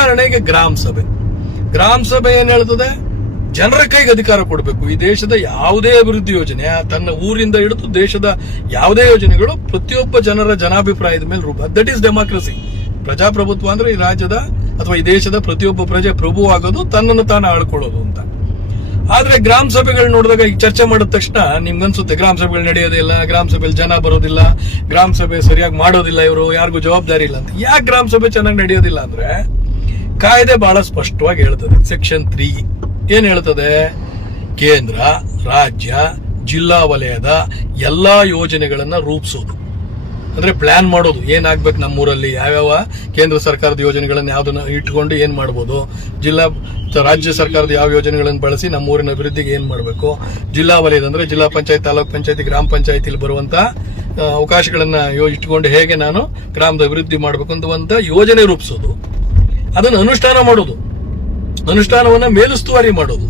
ಉದಾಹರಣೆಗೆ ಗ್ರಾಮ ಸಭೆ ಏನ್ ಹೇಳ್ತದೆ, ಜನರ ಕೈಗೆ ಅಧಿಕಾರ ಕೊಡಬೇಕು. ಈ ದೇಶದ ಯಾವುದೇ ಅಭಿವೃದ್ಧಿ ಯೋಜನೆ, ತನ್ನ ಊರಿಂದ ಹಿಡಿದು ದೇಶದ ಯಾವುದೇ ಯೋಜನೆಗಳು ಪ್ರತಿಯೊಬ್ಬ ಜನರ ಜನಾಭಿಪ್ರಾಯದ ಮೇಲೆ ರೂಪ. That is democracy. ಪ್ರಜಾಪ್ರಭುತ್ವ ಅಂದ್ರೆ ಈ ರಾಜ್ಯದ ಅಥವಾ ಈ ದೇಶದ ಪ್ರತಿಯೊಬ್ಬ ಪ್ರಜೆ ಪ್ರಭು ಆಗೋದು, ತನ್ನನ್ನು ತಾನು ಆಳ್ಕೊಳ್ಳೋದು ಅಂತ. ಆದ್ರೆ ಗ್ರಾಮ ಸಭೆಗಳು ನೋಡಿದಾಗ ಈಗ ಚರ್ಚೆ ಮಾಡಿದ ತಕ್ಷಣ ನಿಮ್ಗನ್ಸುತ್ತೆ ಗ್ರಾಮ ಸಭೆಗಳು ನಡೆಯೋದೇ ಇಲ್ಲ, ಗ್ರಾಮ ಸಭೆಯಲ್ಲಿ ಜನ ಬರೋದಿಲ್ಲ, ಗ್ರಾಮ ಸಭೆ ಸರಿಯಾಗಿ ಮಾಡೋದಿಲ್ಲ, ಇವರು ಯಾರಿಗೂ ಜವಾಬ್ದಾರಿ ಇಲ್ಲ ಅಂತ. ಯಾಕೆ ಗ್ರಾಮ ಸಭೆ ಚೆನ್ನಾಗಿ ನಡೆಯೋದಿಲ್ಲ ಅಂದ್ರೆ ಕಾಯ್ದೆ ಬಹಳ ಸ್ಪಷ್ಟವಾಗಿ ಹೇಳ್ತದೆ. ಸೆಕ್ಷನ್ 3 ಏನ್ ಹೇಳ್ತದೆ, ಕೇಂದ್ರ, ರಾಜ್ಯ, ಜಿಲ್ಲಾ ವಲಯದ ಎಲ್ಲಾ ಯೋಜನೆಗಳನ್ನ ರೂಪಿಸೋದು. ಅಂದ್ರೆ ಪ್ಲಾನ್ ಮಾಡೋದು, ಏನಾಗ್ಬೇಕು ನಮ್ಮೂರಲ್ಲಿ, ಯಾವ್ಯಾವ ಕೇಂದ್ರ ಸರ್ಕಾರದ ಯೋಜನೆಗಳನ್ನ ಯಾವ್ದನ್ನ ಇಟ್ಕೊಂಡು ಏನ್ ಮಾಡ್ಬೋದು, ರಾಜ್ಯ ಸರ್ಕಾರದ ಯಾವ ಯೋಜನೆಗಳನ್ನು ಬಳಸಿ ನಮ್ಮೂರಿನ ಅಭಿವೃದ್ಧಿಗೆ ಏನ್ ಮಾಡಬೇಕು, ಜಿಲ್ಲಾ ವಲಯದ ಅಂದ್ರೆ ಜಿಲ್ಲಾ ಪಂಚಾಯತ್, ತಾಲೂಕ್ ಪಂಚಾಯತಿ, ಗ್ರಾಮ ಪಂಚಾಯತಿಲಿ ಬರುವಂತ ಅವಕಾಶಗಳನ್ನ ಇಟ್ಕೊಂಡು ಹೇಗೆ ನಾನು ಗ್ರಾಮದ ಅಭಿವೃದ್ಧಿ ಮಾಡಬೇಕು ಅಂತ ಯೋಜನೆ ರೂಪಿಸೋದು, ಅದನ್ನು ಅನುಷ್ಠಾನ ಮಾಡೋದು, ಅನುಷ್ಠಾನವನ್ನ ಮೇಲುಸ್ತುವಾರಿ ಮಾಡೋದು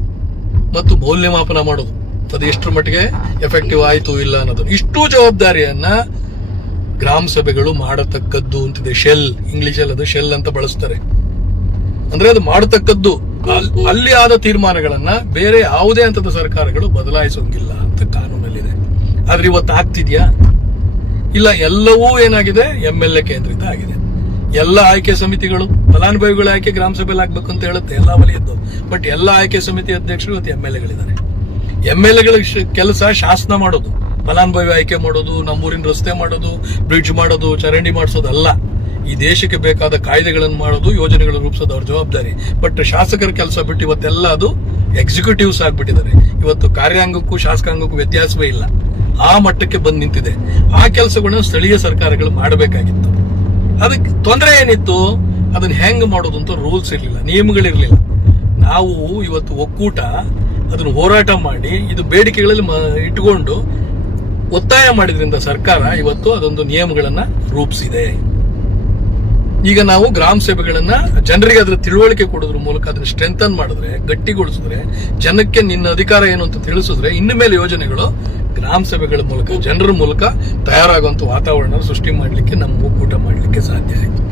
ಮತ್ತು ಮೌಲ್ಯಮಾಪನ ಮಾಡೋದು, ಅದು ಎಷ್ಟರ ಮಟ್ಟಿಗೆ ಎಫೆಕ್ಟಿವ್ ಆಯ್ತು ಇಲ್ಲ ಅನ್ನೋದು. ಇಷ್ಟು ಜವಾಬ್ದಾರಿಯನ್ನ ಗ್ರಾಮ ಸಭೆಗಳು ಮಾಡತಕ್ಕದ್ದು ಅಂತಿದೆ. ಇಂಗ್ಲಿಷಲ್ಲಿ ಅದು ಶೆಲ್ ಅಂತ ಬಳಸ್ತಾರೆ. ಅಂದ್ರೆ ಅದು ಮಾಡತಕ್ಕದ್ದು, ಅಲ್ಲಿ ಆದ ತೀರ್ಮಾನಗಳನ್ನ ಬೇರೆ ಯಾವುದೇ ಹಂತದ ಸರ್ಕಾರಗಳು ಬದಲಾಯಿಸೋಂಗಿಲ್ಲ ಅಂತ ಕಾನೂನಲ್ಲಿದೆ. ಆದ್ರೆ ಇವತ್ತು ಆಗ್ತಿದ್ಯಾ? ಇಲ್ಲ, ಎಲ್ಲವೂ ಏನಾಗಿದೆ, MLA ಕೇಂದ್ರಿತ ಆಗಿದೆ. ಎಲ್ಲ ಆಯ್ಕೆ ಸಮಿತಿಗಳು, ಫಲಾನುಭವಿಗಳ ಆಯ್ಕೆ ಗ್ರಾಮ ಸಭೆಯಲ್ಲಿ ಆಗ್ಬೇಕು ಅಂತ ಹೇಳುತ್ತೆ ಎಲ್ಲಾ ವಲಯದ್ದು. ಬಟ್ ಎಲ್ಲ ಆಯ್ಕೆ ಸಮಿತಿ ಅಧ್ಯಕ್ಷರು ಇವತ್ತು MLAಗಳಿದ್ದಾರೆ. MLAಗಳ ಕೆಲಸ ಶಾಸನ ಮಾಡೋದು, ಫಲಾನುಭವಿ ಆಯ್ಕೆ ಮಾಡೋದು, ನಮ್ಮೂರಿನ ರಸ್ತೆ ಮಾಡೋದು, ಬ್ರಿಡ್ಜ್ ಮಾಡೋದು, ಚರಂಡಿ ಮಾಡಿಸೋದಲ್ಲ. ಈ ದೇಶಕ್ಕೆ ಬೇಕಾದ ಕಾಯ್ದೆಗಳನ್ನು ಮಾಡೋದು, ಯೋಜನೆಗಳು ರೂಪಿಸೋದು ಅವ್ರ ಜವಾಬ್ದಾರಿ. ಬಟ್ ಶಾಸಕರ ಕೆಲಸ ಬಿಟ್ಟು ಇವತ್ತೆಲ್ಲ ಅದು ಎಕ್ಸಿಕ್ಯೂಟಿವ್ಸ್ ಆಗ್ಬಿಟ್ಟಿದ್ದಾರೆ. ಇವತ್ತು ಕಾರ್ಯಾಂಗಕ್ಕೂ ಶಾಸಕಾಂಗಕ್ಕೂ ವ್ಯತ್ಯಾಸವೇ ಇಲ್ಲ, ಆ ಮಟ್ಟಕ್ಕೆ ಬಂದು ನಿಂತಿದೆ. ಆ ಕೆಲಸಗಳನ್ನ ಸ್ಥಳೀಯ ಸರ್ಕಾರಗಳು ಮಾಡಬೇಕಾಗಿತ್ತು. ಅದಕ್ಕೆ ತೊಂದರೆ ಏನಿತ್ತು, ಅದನ್ನ ಹೆಂಗ್ ಮಾಡೋದು ಅಂತ ರೂಲ್ಸ್ ಇರಲಿಲ್ಲ, ನಿಯಮಗಳಿರ್ಲಿಲ್ಲ. ನಾವು ಇವತ್ತು ಒಕ್ಕೂಟ ಅದನ್ನು ಹೋರಾಟ ಮಾಡಿ ಇದು ಬೇಡಿಕೆಗಳಲ್ಲಿ ಇಟ್ಟುಕೊಂಡು ಒತ್ತಾಯ ಮಾಡಿದ್ರಿಂದ ಸರ್ಕಾರ ಇವತ್ತು ಅದೊಂದು ನಿಯಮಗಳನ್ನ ರೂಪಿಸಿದೆ. ಈಗ ನಾವು ಗ್ರಾಮ ಸಭೆಗಳನ್ನ ಜನರಿಗೆ ಅದರ ತಿಳುವಳಿಕೆ ಕೊಡೋದ್ರ ಮೂಲಕ ಅದನ್ನ ಸ್ಟ್ರೆಂಥನ್ ಮಾಡಿದ್ರೆ, ಗಟ್ಟಿಗೊಳಿಸಿದ್ರೆ, ಜನಕ್ಕೆ ನಿನ್ನ ಅಧಿಕಾರ ಏನು ಅಂತ ತಿಳಿಸಿದ್ರೆ, ಇನ್ನು ಮೇಲೆ ಯೋಜನೆಗಳು ಗ್ರಾಮ ಸಭೆಗಳ ಮೂಲಕ, ಜನರ ಮೂಲಕ ತಯಾರಾಗುವಂತ ವಾತಾವರಣ ಸೃಷ್ಟಿ ಮಾಡಲಿಕ್ಕೆ ನಮ್ಮ ಒಕ್ಕೂಟ ಮಾಡಲಿಕ್ಕೆ ಸಾಧ್ಯ ಆಯಿತು.